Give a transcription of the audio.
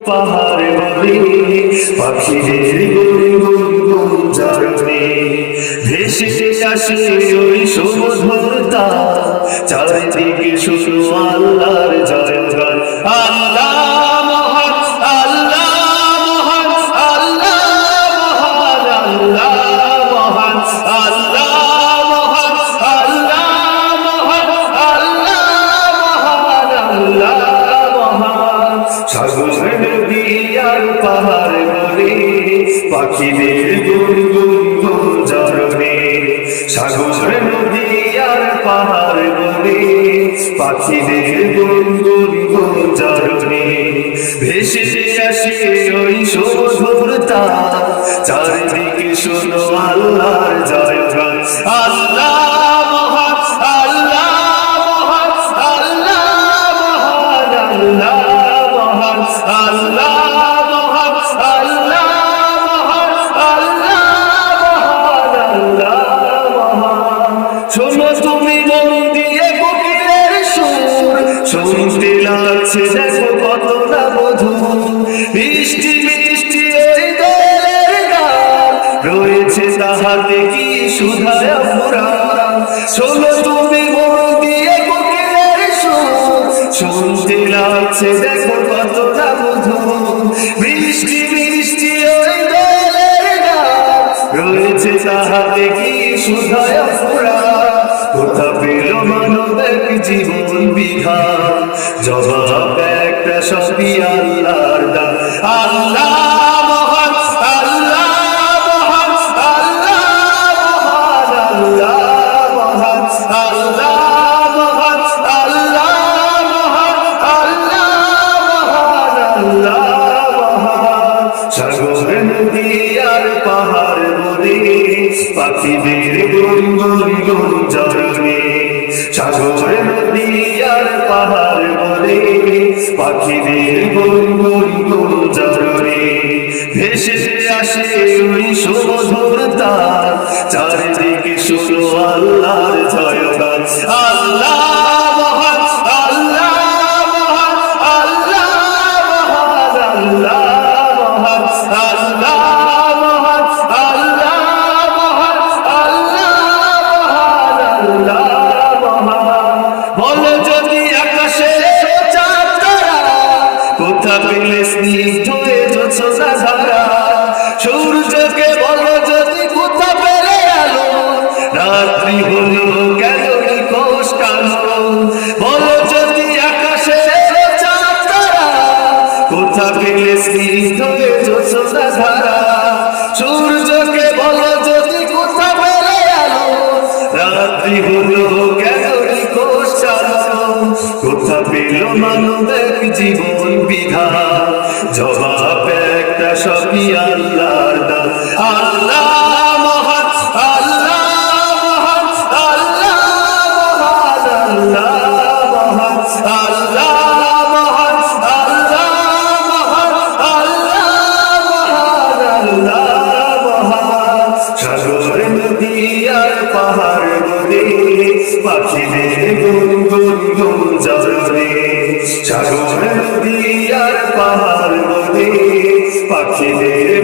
পাহাড়ে বলি পাখিদের গুনগুন চরণে ভেসে আসে ওই সমুদ্রতা চারিদিকে শুধু আল্লাহর জয়গান। আল্লাহ মহান, আল্লাহ মহান, আল্লাহ মহান, আল্লাহ মহান, আল্লাহ মহান, আল্লাহ মহান, আল্লাহ মহান, আল্লাহ মহান। সাগর নদী আর পাহাড় বলে পাখিদের গুনগুন চরণে, সাগর নদী আর পাহাড় বলে পাখিদের গুনগুন চরণে ভেসে আসে ওই সমুদ্রতা চারিদিকে শোনো আল্লাহর জয়গান। আল্লাহ মহান, আল্লাহ মহান, আল্লাহ মহান, আল্লাহ মহান, আল্লাহ মহান, আল্লাহ মহান, আল্লাহ মহান, আল্লাহ মহান। শোনো তুমি মন দিয়ে কোকিলের সুর, শুনতে লাগছে দেখো কত না মধুর, মিষ্টি মিষ্টি ওই দোয়েলের গান, রয়েছে তাহাতে কি সুধায় ভরা। শোনো তুমি মন দিয়ে কোকিলের সুর, শুনতে লাগছে দেখো কত না মধুর, মিষ্টি মিষ্টি ওই দোয়েলের গান, রয়েছে তাহাতে কি সুধায় ভরা। কোথা পেল মানব এক জীবন বিধান, জবাব একটা সবই আল্লাহর দান। আল্লাহ মহান, আল্লাহ মহান, আল্লাহ মহান, আল্লাহ মহান, আল্লাহ মহান, আল্লাহ মহান, আল্লাহ মহান, আল্লাহ মহান। সাগর নদী আর পাহাড় বলে পাখিদের গুনগুন চরণে, সাগর নদী আর পাহাড় বলে পাখিদের গুনগুন চরণে ভেসে আসে ওই সমুদ্রতা চারিদিকে শুনো আল্লাহর জয়গান। আল্লাহ মহান, আল্লাহ মহান, আল্লাহ মহান, আল্লাহ মহান, আল্লাহ মহান, আল্লাহ মহান, আল্লাহ মহান, আল্লাহ মহান। বলো যদি আকাশে চাঁদ তারা, কোথা পেলে স্নিগ্ধ এ জোছনা ধারা। সূর্যকে বলো যদি কোথা পেলে আলো, রাত্রি হলো কেন নিকোষ কালো। বলো যদি আকাশে চাঁদ তারা, কোথা পেলে স্নিগ্ধ এ জোছনা ধারা। সূর্যকে বলো যদি কোথা পেলে আলো, রাত্রি হলো কেন নিকোষ কালো। কোথা পেল মানব এক জীবন বিধান, জবাব একটা সবই আল্লাহর দান। আল্লাহ মহান, আল্লাহ মহান, আল্লাহ মহান, আল্লাহ মহান, আল্লাহ মহান, আল্লাহ মহান, আল্লাহ মহান, আল্লাহ মহান। সাগর নদী আর পাহাড় বলে পাখিদের গুনগুন চরণে, সাগর নদী আর পাহাড় বলে পাখিদের